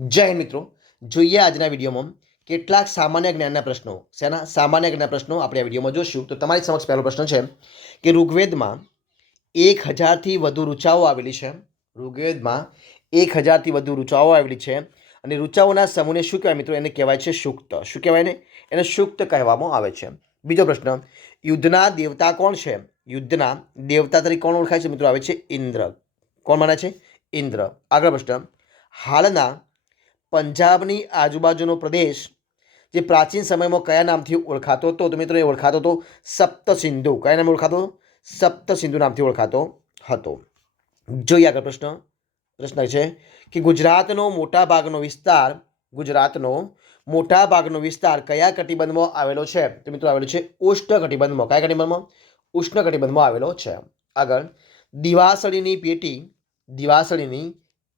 જય હિન્દ મિત્રો, જોઈએ આજના વિડીયોમાં કેટલાક સામાન્ય જ્ઞાનના પ્રશ્નો. શેના સામાન્ય જ્ઞાનના પ્રશ્નો આપણે આ વિડીયોમાં જોશું. તો તમારી સમક્ષ પહેલો પ્રશ્ન છે કે ઋગ્વેદમાં 1000થી વધુ ઋચાઓ આવેલી છે. ઋગ્વેદમાં 1000થી વધુ ઋચાઓ આવેલી છે અને ઋચાઓના સમૂહને શું કહેવાય મિત્રો? એને કહેવાય છે સૂક્ત. શું કહેવાય ને? એને સૂક્ત કહેવામાં આવે છે. બીજો પ્રશ્ન, યુદ્ધના દેવતા કોણ છે? યુદ્ધના દેવતા તરીકે કોણ ઓળખાય છે મિત્રો? આવે છે ઇન્દ્ર. કોણ માને છે? ઇન્દ્ર. આગળ પ્રશ્ન, હાલના પંજાબની આજુબાજુનો પ્રદેશ જે પ્રાચીન સમયમાં કયા નામથી ઓળખાતો હતો? તો મિત્રો એ ઓળખાતો હતો સપ્તસિંધુ. કયા નામે ઓળખાતો? સપ્તસિંધુ નામથી ઓળખાતો હતો. જોઈએ આગળ પ્રશ્ન. પ્રશ્ન છે કે ગુજરાતનો મોટા ભાગનો વિસ્તાર કયા કટિબંધમાં આવેલો છે? તો મિત્રો આવેલો છે ઉષ્ણ કટિબંધમાં. કયા કટિબંધમાં? ઉષ્ણ કટિબંધમાં આવેલો છે. આગળ, દિવાસળીની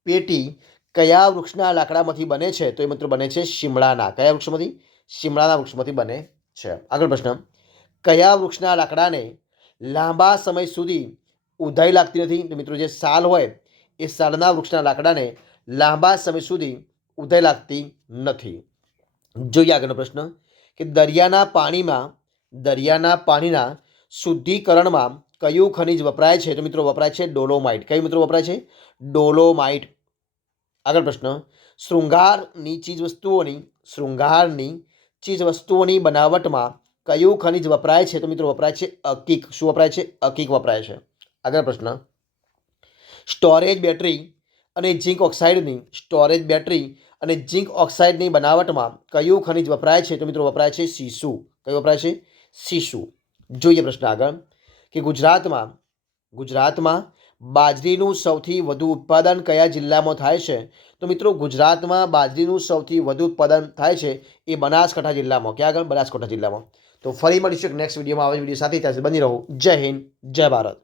પેટી કયા વૃક્ષના લાકડામાંથી બને છે? તો એ મિત્રો બને છે શિમળાના. કયા વૃક્ષમાંથી? શિમળાના વૃક્ષમાંથી બને છે. આગળ પ્રશ્ન, કયા વૃક્ષના લાકડાને લાંબા સમય સુધી ઉધાઈ લાગતી નથી? તો મિત્રો જે સાલ હોય એ સાલના વૃક્ષના લાકડાને લાંબા સમય સુધી ઉધાઈ લાગતી નથી. જોઈએ આગળનો પ્રશ્ન કે દરિયાના પાણીના શુદ્ધિકરણમાં કયું ખનિજ વપરાય છે? તો મિત્રો વપરાય છે ડોલોમાઇટ. કયું મિત્રો વપરાય છે? ડોલોમાઇટ. આગળ પ્રશ્ન, શૃંગારની ચીજવસ્તુઓની બનાવટમાં કયું ખનિજ વપરાય છે? તો મિત્રો વપરાય છે અકીક. શું વપરાય છે? અકીક વપરાય છે. આગળ પ્રશ્ન, સ્ટોરેજ બેટરી અને ઝિંક ઓક્સાઇડની બનાવટમાં કયું ખનિજ વપરાય છે? તો મિત્રો વપરાય છે સીસુ. કયું વપરાય છે? સીસુ. જોઈએ પ્રશ્ન આગળ કે ગુજરાતમાં બાજરીનું સૌથી વધુ ઉત્પાદન કયા જિલ્લામાં થાય છે? તો મિત્રો ગુજરાતમાં બાજરીનું સૌથી વધુ ઉત્પાદન થાય છે એ બનાસકાંઠા જિલ્લામાં. ક્યાં આગળ? બનાસકાંઠા જિલ્લામાં. તો ફરી મળીશું નેક્સ્ટ વિડીયોમાં. આવા જ વિડીયો સાથે ત્યાં બની રહો. જય હિન્દ, જય ભારત.